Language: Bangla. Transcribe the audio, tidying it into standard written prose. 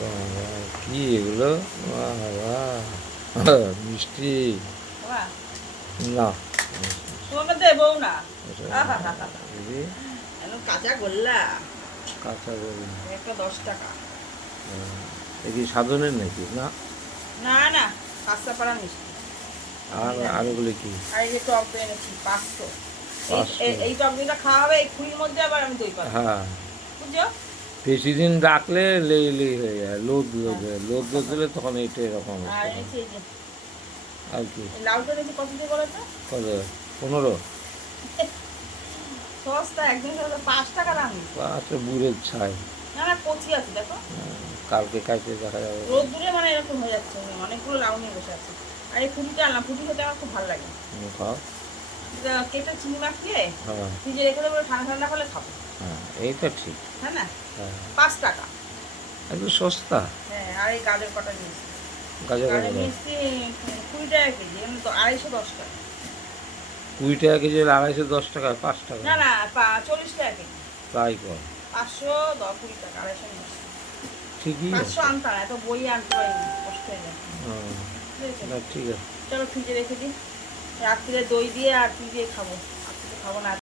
বাবা কি এগুলো, বাবা মিষ্টি বাবা না তোমাকে দেবো না। দিদি কাঁচা গোল্লা কাঁচা বলি একটা 10 টাকা। এ কি সাধনের নাকি না? না না, কাঁচরাপাড়া মিষ্টি। আর ওগুলো কি? আর এই যে টক দই এনেছি 500। 500 এই টক দইটা খাওয়া হবে, এই খুঁড়ির মধ্যে আবার আমি দই পাবো, হ্যাঁ, বুঝছো? বেশি দিন রাখলে লেই হয়ে যায়, লোদ দিলে তখন এইটা এরকম আর অবস্থা হয়। এনেছি এই যে আর কি এই লাউটা এনেছি, কত দিয়ে বলো তো? কত? 15? সস্তা একদম সস্তা, 5 টাকা দাম দিচ্ছে। আচ্ছা বুড়ের ছাই। না না, কচি আছে দেখো, কালকে কাছে দেখা যাবে। রোদ্দুরে মানে এরকম হয়ে যাচ্ছে, অনেকগুলো লাউ নিয়ে বসে আছে। আর এই ফুটিটা আনলাম, ফুটি খেতে আমার খুব ভালো লাগে। খাও। এটা কেটে চিনি মাখিয়ে হ্যাঁ ফ্রিজে রেখে দেবো, ঠান্ডা ঠান্ডা করলে খাবো। হ্যাঁ এইটা ঠিক। হ্যাঁ না, হ্যাঁ 5 টাকা। একটু সস্তা। হ্যাঁ, আর এই গাজর কটা নিয়েছি, গাজর গাজর কত? নিয়েছি 20 টাকা কেজি, এমনি তো 210 টাকা। 20 টাকা কেজি হলে 210 টাকা, 5 টাকা না না, 40 টাকা কেজি। তাই কর। 520 টাকা, 250 নিয়েছি। ঠিকই 500 আছে। আনতাম না, এত বই আনতে পারিনি, কষ্ট হয়ে যায়। হুম, বুঝেছো? না ঠিক আছে। চলো ফ্রিজে রেখে দিই, রাত্রিরে দই দিয়ে আর কি দিয়ে খাবো, আর কিছু খাবো না।